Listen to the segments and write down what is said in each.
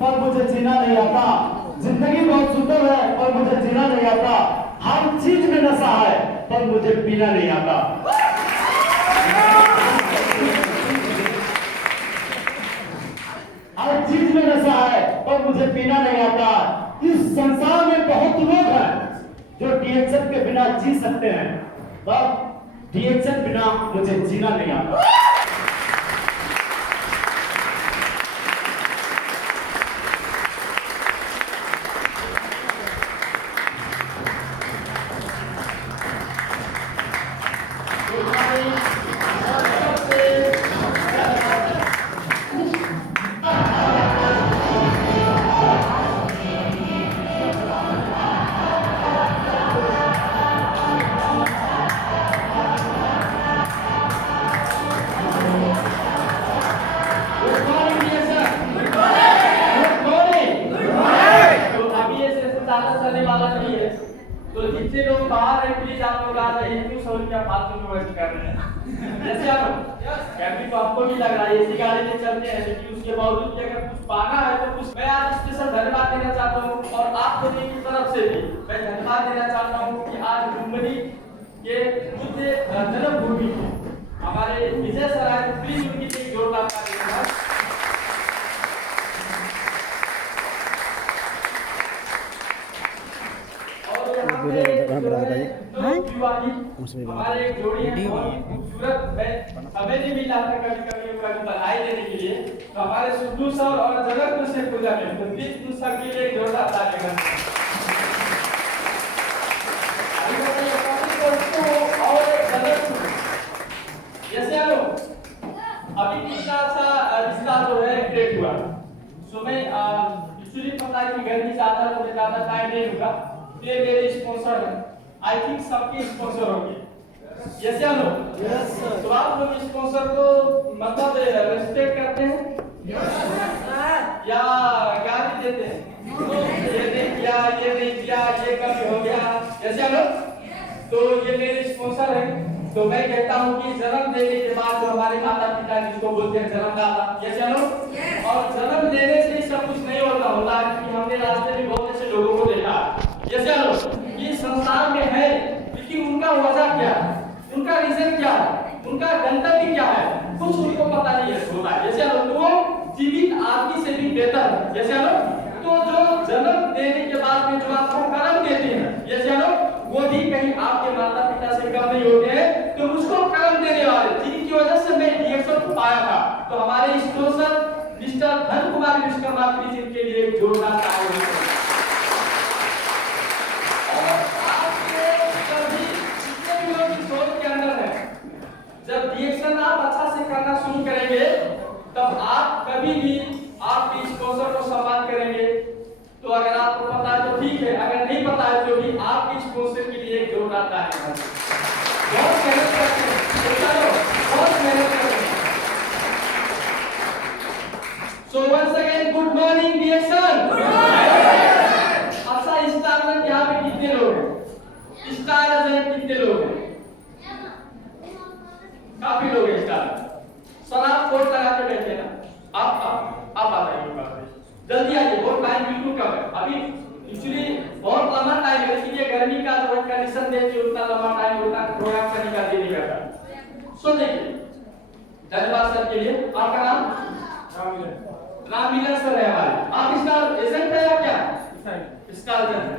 पर मुझे जीना नहीं आता। जिंदगी बहुत सुंदर है पर मुझे जीना नहीं आता। हर चीज में नशा है पर मुझे पीना नहीं आता। हर चीज में नशा है पर मुझे पीना नहीं आता। इस संसार में बहुत लोग हैं जो डीएक्शन के बिना जी सकते हैं, पर डीएक्शन बिना मुझे जीना नहीं आता। तो जितने लोग बाहर हैं प्लीज आप लोग आ जाइए, क्यों 100 रुपया फालतू में वेस्ट कर रहे हैं। जैसे आप कैंपी को आपको भी लग रहा है इसी गाड़ी में चलते हैं, लेकिन उसके बावजूद भी अगर कुछ पाना है तो कुछ। मैं आज स्पेशल धन्यवाद देना चाहता हूँ और आप लोगों की तरफ से भी मैं धन्यवाद देना चाहता हूँ कि आज मुंबई के बुद्ध जन्मभूमि हमारे विजय सर आए, प्लीज उनकी एक जोरदार ताली। हमारे एक जोड़ी है बहुत खूबसूरत है, हमें भी लाता कभी कभी उनका बधाई देने के लिए। तो हमारे सुद्धू सर और जगत से पूजा में तो प्लीज उस सब के लिए एक जोरदार ताली बजाएं। और एक जगत जैसे अभी कितना अच्छा रिश्ता जो है क्रिएट हुआ। सो मैं एक्चुअली पता है कि गर्मी ज्यादा है, मुझे ज्यादा टाइम नहीं होगा। ये मेरे स्पॉन्सर है, आई थिंक सबके स्पॉन्सर होंगे। यस या नो? Yes sir. तो आप लोग स्पॉन्सर को मतलब रेस्पेक्ट करते हैं? Yes sir. या गाली देते हैं? ये नहीं किया, ये नहीं किया, ये कभी हो गया। यस या नो? तो ये मेरे स्पॉन्सर है। तो मैं कहता हूँ कि जन्म देने के बाद जो हमारे माता पिता जिसको बोलते हैं जन्मदाता, यस या नो? और जन्म देने से सब कुछ नहीं होता क्योंकि हमने रास्ते में बहुत ऐसे लोगों को देखा, यस या नो, ये संसार में है, लेकिन उनका वजह क्या है, उनका रीजन क्या है, उनका गंतव्य क्या है, कुछ उनको पता नहीं है होता है। यस या नो? तो वो जीवित आदमी से भी बेहतर है। यस या नो? तो जो जन्म देने के बाद में जो आपको कर्म देते हैं, यस या नो, वो भी कहीं आपके माता पिता से कम नहीं होते हैं। तो मुझको कर्म देने वाले जिनकी वजह से मैं डीएक्शन को पाया था, तो हमारे sponsor mister Dhan Kumar Vishwakarma please इनके लिए एक जोरदार ताली बजाएं। जब डीएक्शन आप अच्छा से करना शुरू करेंगे तब आप कभी भी आपके स्पॉन्सर को सम्मान करेंगे। तो अगर आपको पता है तो ठीक है, अगर नहीं पता है तो भी आपके स्पॉन्सर के लिए एक जोरदार ताली बजाएं। बहुत मेहनत करते हैं, बहुत मेहनत करते हैं। So once again good morning डीएक्शन। अच्छा स्टार यहाँ पे कितने लोग हैं? स्टार कितने लोग हैं? काफी लोग हैं स्टार। सर आप कोट लगा के बैठे ना, आप आ जाइए, जल्दी आइए, बहुत टाइम बिल्कुल कम है अभी। एक्चुअली बहुत लंबा टाइम है, लेकिन ये गर्मी का जो कंडीशन देख के उतना लंबा टाइम उतना प्रोग्राम करने का दिल नहीं करता। सो देखिए, धन्यवाद सर के लिए। आपका नाम? रामलीला सर है हमारे। आप स्टार एजेंट है या क्या? स्टार एजेंट है।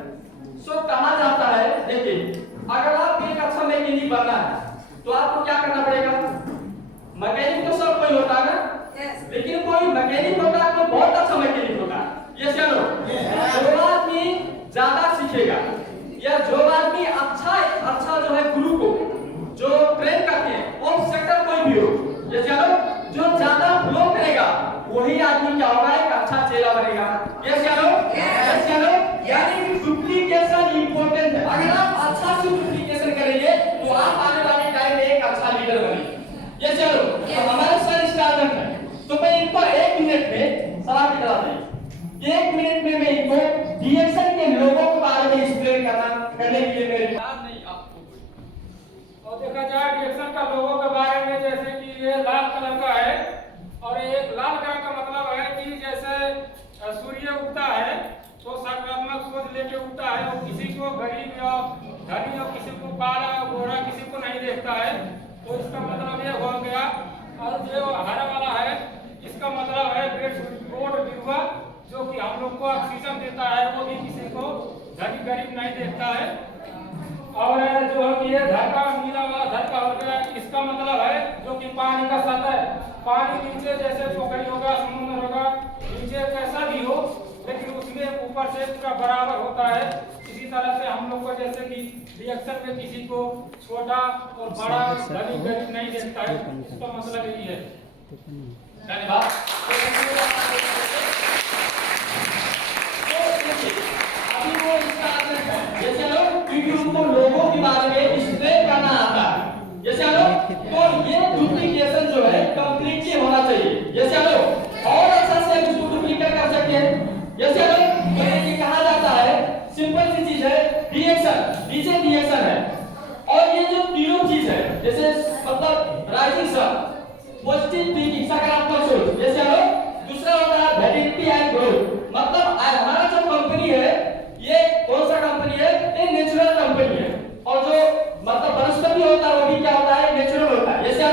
सो कहा जाता है, देखिए अगर आप एक अच्छा मैकेनिक बनना है तो आपको क्या करना पड़ेगा? मैकेनिक तो सब कोई होता है ना, लेकिन कोई मैकेनिक होता है तो बहुत अच्छा मैकेनिक होता है। यस या नो? जो आदमी ज्यादा सीखेगा या जो आदमी अच्छा जो है गुरु को जो ट्रेन करते हैं, वो सेक्टर कोई भी हो, यस या नो, जो ज्यादा फ्लो करेगा वही आदमी क्या होगा? एक अच्छा चेला बनेगा। यस या नो? यस या नो? यानी कि डुप्लीकेशन इंपॉर्टेंट है। अगर आप अच्छा से डुप्लीकेशन करेंगे तो आप आने वाले टाइम में एक अच्छा लीडर बनेंगे। यस या नो? तो हमारे सर स्टार्टअप है, तो मैं इनको 1 मिनट में सलाह करा दें। 1 मिनट में मैं इनको डीएक्शन के लोगों के बारे में एक्सप्लेन करने के लिए मेरे नाम नहीं आपको। और देखा जाए डीएक्शन का लोगों के बारे में, जैसे कि ये लाल कलर का है और एक लाल कलर का मतलब है कि जैसे सूर्य उगता है तो सकारात्मक सोच लेके उगता है। वो किसी को गरीब या धनी या किसी को काला गोरा किसी को नहीं देखता है। तो इसका मतलब ये हो गया। और जो हरा वाला है इसका मतलब है पेड़ विरुआ जो कि हम लोग को ऑक्सीजन देता है। वो भी किसी को धनी गरीब नहीं देखता है। और जो है ये धरका नीला वाला धरका हो गया। इसका मतलब है जो कि पानी का सतह, पानी नीचे जैसे पोखरी होगा समुद्र होगा नीचे कैसा भी हो लेकिन उसमें ऊपर से पूरा बराबर होता है। इसी तरह से हम लोग को जैसे कि रिएक्शन में किसी को छोटा और बड़ा धनी गरीब नहीं देखता है। इसका मतलब यही है। धन्यवाद। अभी वो जैसे लोग क्योंकि उनको लोगों के बारे में एक्सप्लेन करना आता है। जैसे लोग तो ये डुप्लीकेशन जो है कंप्लीटली होना चाहिए। जैसे लोग और अच्छा से इसको डुप्लीकेट कर सकते हैं। जैसे लोग ये कहा जाता है सिंपल सी चीज है रिएक्शन, नीचे रिएक्शन है और ये जो तीनों चीज है जैसे मतलब राइजिंग सन, पॉजिटिव थिंकिंग सकारात्मक सोच। जैसे लोग दूसरा होता है वैलिडिटी एंड ग्रोथ। मतलब हमारा जो कंपनी है ये कौन सा कंपनी है? ये नेचुरल कंपनी है। और जो मतलब वनस्पति होता है वो भी क्या होता है? नेचुरल होता है। जैसे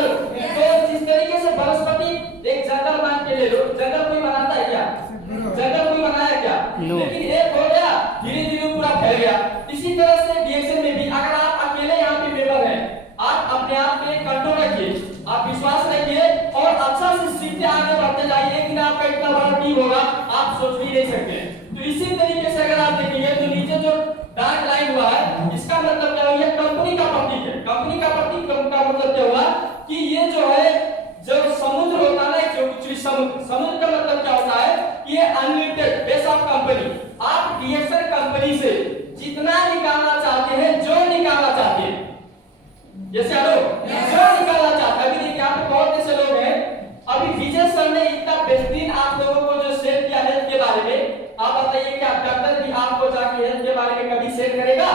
तो जिस तरीके से वनस्पति एक जंगल मान के ले लो, जंगल कोई बनाता है क्या? जंगल कोई बनाया क्या? लेकिन एक हो गया धीरे धीरे पूरा फैल गया। इसी तरह से रिएक्शन में भी अगर आप अकेले यहाँ पे मेंबर हैं, आप अपने आप पे कंट्रोल रखिए, आप विश्वास रखिए और अच्छा से सीखते आगे बढ़ते जाइए। लेकिन आपका इतना बड़ा टीम होगा आप सोच भी नहीं सकते। तो इसी तरीके से अगर आप देखेंगे तो नीचे जो डार्क लाइन हुआ है इसका मतलब क्या हुआ? कंपनी का प्रतीक है। कंपनी का प्रतीक का मतलब क्या हुआ कि ये जो है जो समुद्र होता है ना, जो समुद्र का मतलब क्या होता है? ये अनलिमिटेड बेस ऑफ कंपनी। आप रिएक्शन कंपनी से जितना निकालना चाहते हैं, जो निकालना चाहते हैं, जैसे जो निकालना चाहते हैं। अभी देखिए यहाँ पे बहुत ऐसे लोग हैं। अभी विजय सर ने इतना बेहतरीन आप लोगों को जो शेयर किया हेल्थ के बारे में, आप बताइए क्या डॉक्टर भी आपको जाके हेल्थ के बारे में कभी शेयर करेगा?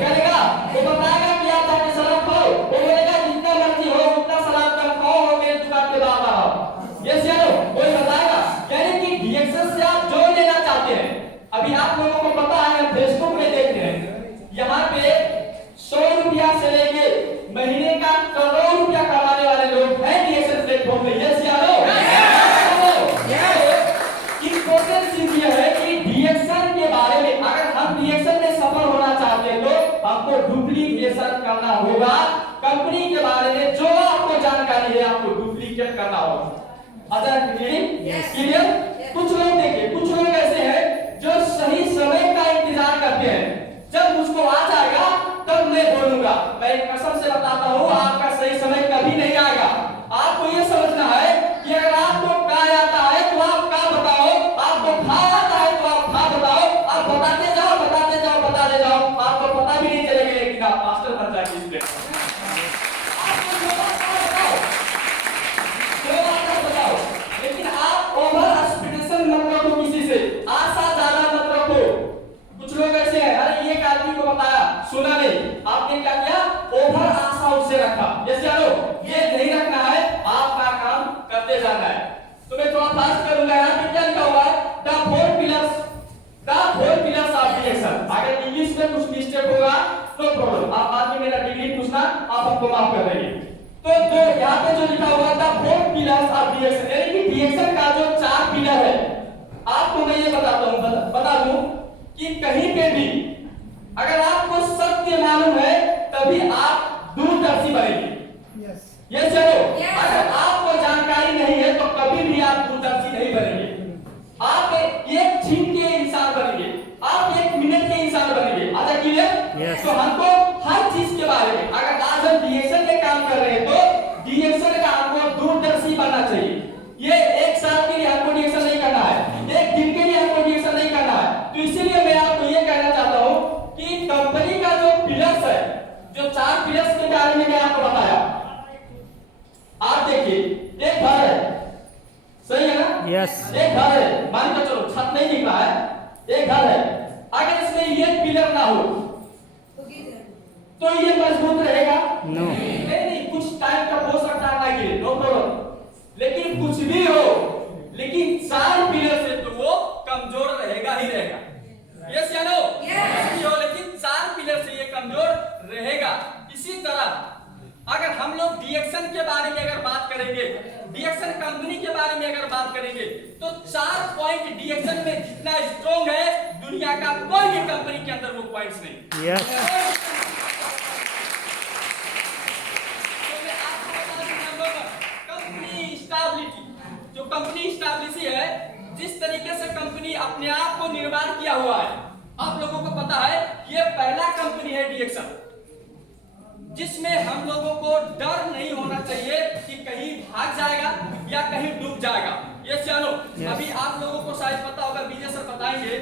करेगा? वो बताएगा कि आप जाके सलाद खाओ, वो बोलेगा जितना मर्जी हो उतना सलाद कम खाओ और मेरे दुकान पे बाहर आओ। ये चलो कोई बताएगा। यानी कि रिएक्शन से आप जो लेना चाहते हैं। अभी आप लोगों को पता है हम फेसबुक में देख रहे हैं यहाँ पे 100 रुपया से लेके महीने का करोड़ रुपया कमाने वाले लोग हैं रिएक्शन प्लेटफॉर्म पे। यस या नो? इंपॉर्टेंट चीज ये है कि रिएक्शन के बारे में अगर हम रिएक्शन में सफल होना चाहते हैं तो हमको डुप्लीकेशन करना होगा। कंपनी के बारे में जो आपको जानकारी है आपको डुप्लीकेट करना होगा। अच्छा क्लियर? कुछ लोग देखिए, कुछ लोग ऐसे हैं जो सही समय का इंतजार करते हैं। जब मुझको आ जाएगा तब मैं बोलूंगा। मैं कसम से बताता हूँ आपका सही समय कभी नहीं आएगा। आपको ये समझना है कि अगर आपको का आता है तो आप का बताओ, आपको खा आता है तो आप खा बताओ। आप बताते जाओ बताते जाओ बताते जाओ, आपको पता भी नहीं चलेगा लेकिन आप मास्टर बन जाएंगे इसमें। आपको जो आता है बताओ, जो आता है बताओ, लेकिन आप ओवर एक्सपेक्टेशन मत रखो किसी से, आशा ज्यादा मत रखो। कुछ लोग ऐसे हैं, अरे ये आदमी को बताया सुना नहीं, आपने क्या किया? ओवर आशा उससे रखा। जैसे ये नहीं रखना है, आपका काम करते जाना है। तो मैं थोड़ा फास्ट करूंगा। यहाँ पे क्या लिखा हुआ है? The four pillars of reaction. अगर इंग्लिश में कुछ मिस्टेक होगा नो प्रॉब्लम, आप बाद में मेरा डिग्री पूछना, आप हमको माफ कर देंगे। तो जो यहाँ पे जो लिखा हुआ the four pillars of reaction, यानी कि रिएक्शन का जो 4 पिलर है, आपको मैं ये बताता हूँ, बता दूं कि कहीं पे भी अगर आपको सत्य मालूम है तभी आप दूरदर्शी बनेंगे। ये चलो अगर आपको जानकारी नहीं है तो कभी भी आप दूरदर्शी नहीं बनेंगे। आप एक छीन के इंसान बनेंगे, आप 1 मिनट के इंसान बनेंगे। अच्छा क्लियर? तो हमको हर चीज के बारे में अगर आज हम रिएक्शन के काम कर रहे हैं तो रिएक्शन का हमको दूरदर्शी बनना चाहिए। ये 1 साल के लिए हमको रिएक्शन नहीं करना है, 1 दिन के लिए हमको रिएक्शन नहीं करना है। तो इसीलिए मैं आपको ये कहना चाहता हूँ कि कंपनी का जो पिलर्स है, जो 4 पिलर्स के बारे में मैं आपको बताया, आप देखिए एक घर है, सही है ना? यस। एक घर है, मान के चलो छत नहीं दिख रहा है, एक घर है। अगर इसमें ये पिलर ना हो तो ये मजबूत रहेगा? नो। नहीं, कुछ टाइम तक हो सकता है ना गिरे, नो प्रॉब्लम। लेकिन कुछ भी हो, लेकिन 4 पिलर से तो वो 4 पॉइंट डीएक्शन में जितना स्ट्रॉन्ग है, दुनिया का कोई भी कंपनी के अंदर वो पॉइंट्स नहीं। यस तो मैं आपको बता दूं हम लोग कंपनी स्टेबिलिटी, जो कंपनी स्टेबिलिटी है, जिस तरीके से कंपनी अपने आप को निर्माण किया हुआ है, आप लोगों को पता है ये पहला कंपनी है डीएक्शन जिसमें हम लोगों को डर नहीं होना चाहिए कि कहीं भाग जाएगा या कहीं डूब जाएगा। ये चलो अभी आप लोगों को शायद पता होगा, विजय सर बताएंगे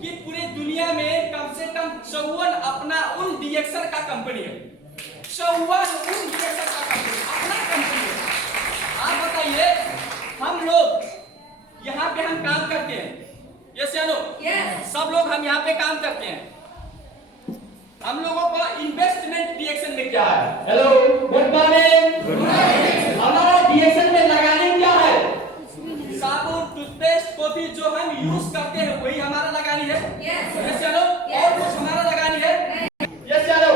कि पूरी दुनिया में कम से कम 54 अपना उन डीएक्शन का कंपनी है, 54 उन डीएक्शन का कंपनी अपना कंपनी है। आप बताइए, हम लोग यहाँ पे हम काम करते हैं, यस या नो? सब लोग हम यहाँ पे काम करते हैं। हम लोगों का इन्वेस्टमेंट डीएक्शन में क्या है? Hello, good morning. हमारा डीएक्शन में लगाने क्या है? साबुन, टूथपेस्ट, कॉफी जो हम यूज करते हैं वही हमारा लगानी है। यस चलो, और कुछ हमारा लगानी है? यस चलो।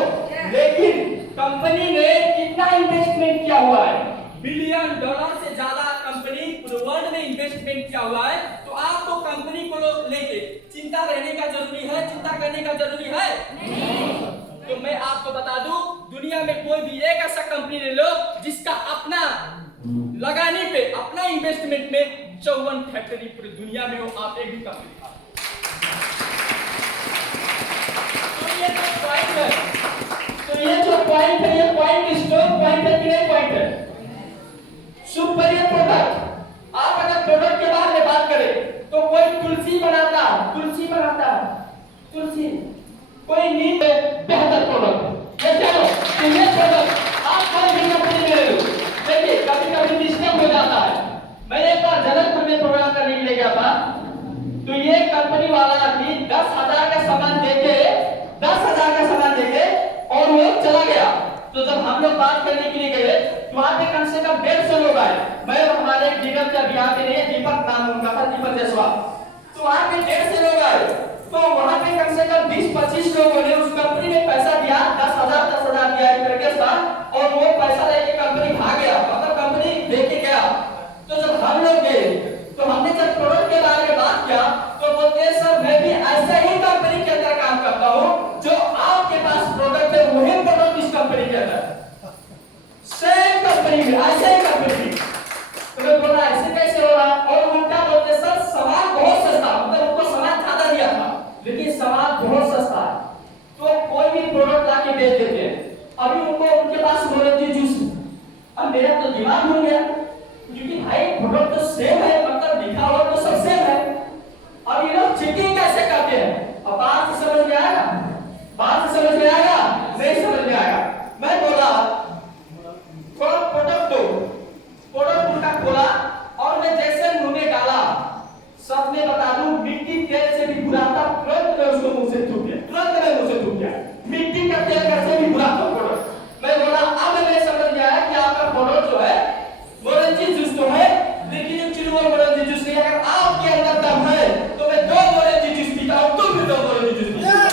लेकिन कंपनी ने कितना इन्वेस्टमेंट किया हुआ है? $बिलियन से ज्यादा कंपनी पूरे वर्ल्ड में इन्वेस्टमेंट किया हुआ है। तो आपको कंपनी को लेके चिंता रहने का जरूरी है, चिंता करने का जरूरी है नहीं। तो मैं आपको बता दूं, दुनिया में कोई भी एक ऐसा कंपनी ले लो जिसका अपना लगाने पे, अपना इन्वेस्टमेंट में 54 फैक्ट्री पूरी दुनिया में हो, आप एक भी कंपनी। तो ये जो पॉइंट है, ये पॉइंट स्ट्रॉन्ग पॉइंट है कि नहीं पॉइंट है? Superior product. आप अगर प्रोडक्ट के बारे में बात करें तो कोई तुलसी बनाता, तुलसी, कोई नीम बेहतर प्रोडक्ट। ये चलो, तो ये प्रोडक्ट आप कोई भी कंपनी में ले लो। देखिए कभी कभी डिस्टर्ब हो जाता है। मैं एक बार जनकपुर में प्रोग्राम करने के लिए गया था, तो ये कंपनी वाला भी 10,000 का सामान देके, 10,000 का सामान देके और वो चला गया। तो जब हम लोग बात करने के लिए गए तो वहां पे कम से कम 150 लोग आए। मैं और हमारे लीडर का यहाँ पे नहीं, दीपक नाम उनका था, दीपक जायसवाल। तो वहां पे 150 लोग आए, तो वहां पे कम से कम 20-25 लोगों ने उस कंपनी में पैसा दिया, 10,000 दिया एक तरीके से, और वो पैसा लेके कंपनी भाग गया, मतलब कंपनी लेके गया। तो जब हम लोग गए तो हमने जब प्रोडक्ट के बारे में बात किया तो बोलते हैं सर मैं भी ऐसा ही कंपनी के अंदर काम करता हूँ, जो आपके पास प्रोडक्ट है वही प्रोडक्ट इस कंपनी के अंदर, सेम कंपनी में, ऐसे ही कंपनी। तो मैं बोला ऐसे कैसे हो रहा? और उल्टा बोलते सर सामान बहुत सस्ता, मतलब उनको सामान ज्यादा दिया था लेकिन सामान बहुत सस्ता है, तो कोई भी प्रोडक्ट लाके बेच देते हैं। अभी उनको उनके पास मोरंजी जूस, अब मेरा तो दिमाग हो गया क्योंकि भाई प्रोडक्ट तो सेम है, मतलब लिखा हुआ तो सब सेम है। अब ये लोग चीटिंग कैसे करते हैं? अब बात समझ में आएगा? बात समझ में आएगा? नहीं समझ में आएगा। मैं बोला थोड़ा प्रोडक्ट दो, प्रोडक्ट उनका खोला और मैं जैसे मुंह में डाला, सब में बता दूं मिट्टी तेल से भी बुरा था, तुरंत मैं उसको मुंह से थूक दिया, तुरंत मैं मुंह से थूक दिया। मिट्टी का तेल कैसे भी बुरा था प्रोडक्ट। मैं बोला अब मैं समझ में आया कि आपका प्रोडक्ट जो है मोरंजी जूस तो है, लेकिन एक चिड़ुआ मोरंजी जूस नहीं। अगर आपके अंदर दम है तो मैं 2 मोरंजी जूस पीता हूं, तुम भी 2 मोरंजी जूस पीता हूं।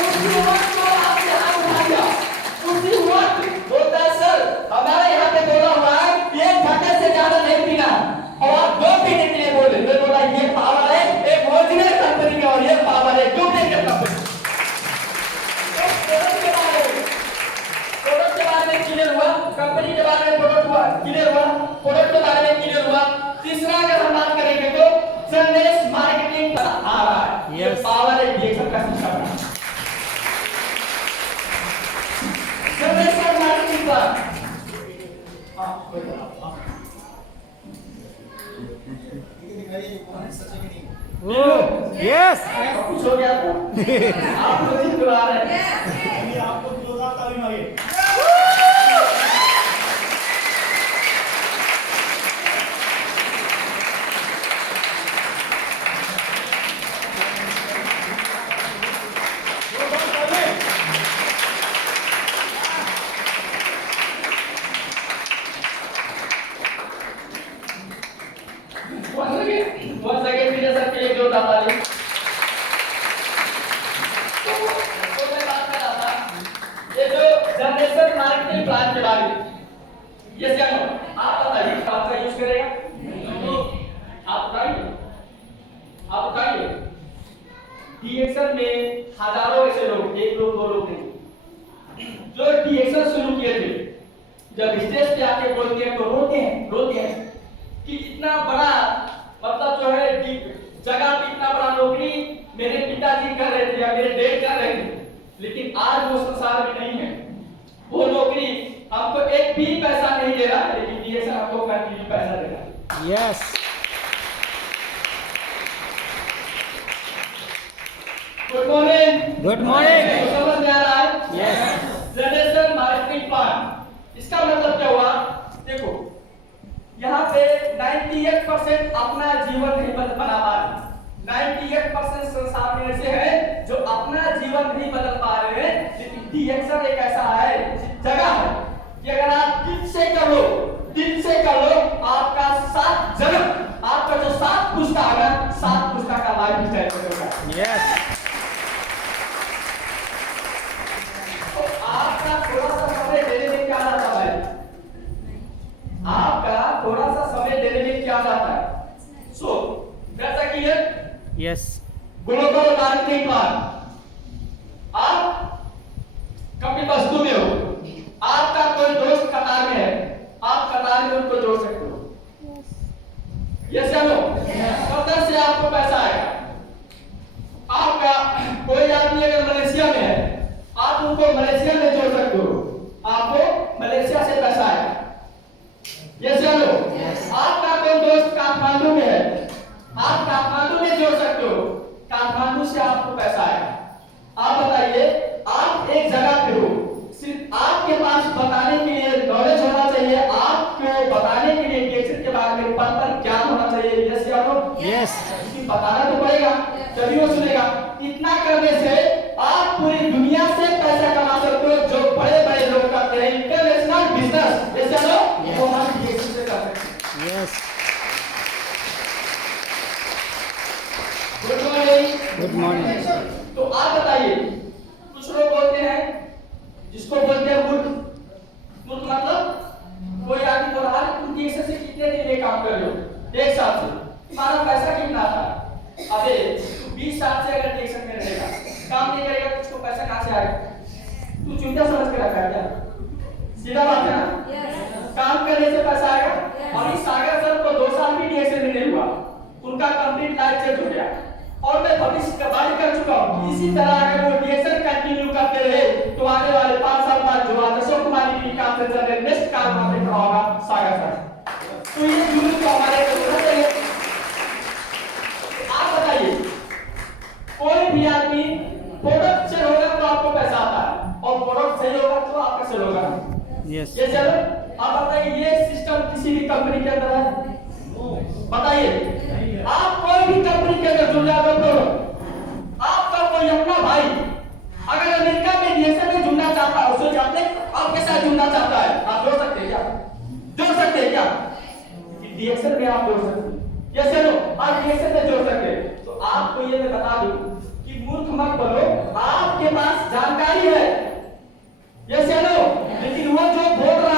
उसी वक्त तो आपने हाथ उठा दिया, उसी वक्त बोलता है सर हमारे यहाँ पे बोला हुआ है 1 घंटे से ज्यादा नहीं पीना और आप 2 पीने के लिए बोले। मैं बोला ये पावर है एक ओरिजिनल कंपनी का और ये पावर है डुप्लीकेट कंपनी। प्रोडक्ट के बारे में क्लियर हुआ, कंपनी के बारे में प्रोडक्ट हुआ क्लियर हुआ, प्रोडक्ट के बारे में क्लियर हुआ। तीसरा अगर हम बात करेंगे तो जनरेट मार्केटिंग का आ रहा है, ये पावर है डीएक्शन का सिस्टम है। जनरेट मार्केटिंग का यस कुछ हो गया तो आप लोग ही बुला रहे हैं। आपको जोरदार ताली मारिए। Once again मेरे सर के लिए जोरदार ताली। तो मैं बात कर रहा था ये जो जनरेशन मार्केटिंग प्लान के बारे में, ये क्या आप बताइए, आपका यूज करेगा? डीएक्शन में हजारों ऐसे लोग, एक लोग दो लोग नहीं, जो डीएक्शन शुरू किए थे, जब स्टेज पे आके बोलते हैं तो रोते हैं कि इतना बड़ा मतलब जो है जगह पे इतना बड़ा नौकरी मेरे पिताजी कर रहे थे या मेरे डैड कर रहे थे, लेकिन आज वो संसार में नहीं है। वो नौकरी हमको एक भी पैसा नहीं दे रहा, लेकिन डीएक्शन हमको कंटिन्यू पैसा दे रहा है। Yes good morning. Good morning. समझ में आ रहा है? यस जनरेशन मार्केटिंग प्लान, इसका मतलब क्या हुआ? देखो यहाँ पे 98% अपना जीवन नहीं बना पा रहे, 98% संसार में ऐसे हैं जो अपना जीवन नहीं बदल पा रहे हैं, लेकिन डीएक्शन एक ऐसा है जगह है कि अगर आप दिल से कर लो आपका 7 जन्म, आपका जो 7 पुश्ता है ना, 7 पुश्ता का लाइफ स्टाइल बदलेगा। यस तो आपका थोड़ा सा समय देने में क्या जाता है? आपका थोड़ा सा समय देने में क्या जाता है? सो जैसा कि ये यस ग्लोबल मार्केटिंग प्लान, आप कभी वस्तु में हो, आपका कोई दोस्त कतार में है, आप कतार में उनको जोड़ सकते हो। यस या नो? कतार से आपको पैसा आएगा। आपका कोई आदमी अगर मलेशिया में है, आप उनको मलेशिया में जोड़ सकते हो, आपको मलेशिया से पैसा आएगा। यस या नो? आपका कोई दोस्त काठमांडू में है, आप काठमांडू में जोड़ सकते हो, काठमांडू से आपको पैसा आएगा। आप बताइए, आप एक जगह पे हो, सिर्फ आपके पास बताने के लिए नॉलेज होना चाहिए, आपको बताने के लिए डीएक्शन के बारे में पर ज्ञान होना चाहिए। यस या नो? यस क्योंकि बताना तो पड़ेगा, तभी वो सुनेगा। इतना करने से आप पूरी दुनिया से पैसा कमा सकते हो, जो बड़े बड़े लोग करते हैं, इंटरनेशनल बिजनेस। यस या नो? वो हम डीएक्शन से कर सकते हैं। Yes good morning. Good morning. तो आप बताइए, कुछ लोग बोलते हैं, जिसको बोलते हैं मूर्ख। मूर्ख मतलब कोई आदमी बोल रहा है तुम डीएक्शन से कितने दिन में काम कर रहे हो? 1 साल से। तुम्हारा पैसा कितना था? अबे तू 20 साल से अगर डीएक्शन में रहेगा, काम नहीं करेगा, तुझको पैसा कहां से आएगा? तू चिंता समझ के रखा है क्या? सीधा बात है ना? काम करने से पैसा आएगा। और इस सागर सर को 2 साल भी डीएक्शन में नहीं हुआ, उनका कंप्लीट लाइफ चेंज हो गया। और मैं भविष्य का बात कर चुका हूं, इसी तरह अगर वो डीएक्शन कंटिन्यू करते रहे तो आने वाले 5 साल बाद जो अशोक कुमार जी काम से चल रहे नेक्स्ट काम वहां पे खड़ा होगा सागर सर। तो ये जुनून को हमारे को होना चाहिए। आप बताइए, कोई भी आदमी प्रोडक्ट सेल होगा तो आपको पैसा आता है, और प्रोडक्ट सही होगा तो आपका सेल होगा। यस ये चलो आप बताइए, ये सिस्टम किसी भी कंपनी के अंदर है? बताइए, आप कोई भी कंपनी के अंदर जुड़ जाओगे तो आपका कोई अपना भाई अगर अमेरिका में डीएक्शन में जुड़ना चाहता है, उससे आपने आपके साथ जुड़ना चाहता है, आप जोड़ सकते हैं क्या? जोड़ सकते हैं क्या? डीएक्शन में आप जोड़ सकते हैं। यस या नो? आप डीएक्शन में जोड़ सकते हैं। तो आपको ये मैं बता दूं कि मूर्ख मत बनो, आपके पास जानकारी है। यस या नो? लेकिन वो जो बोल रहा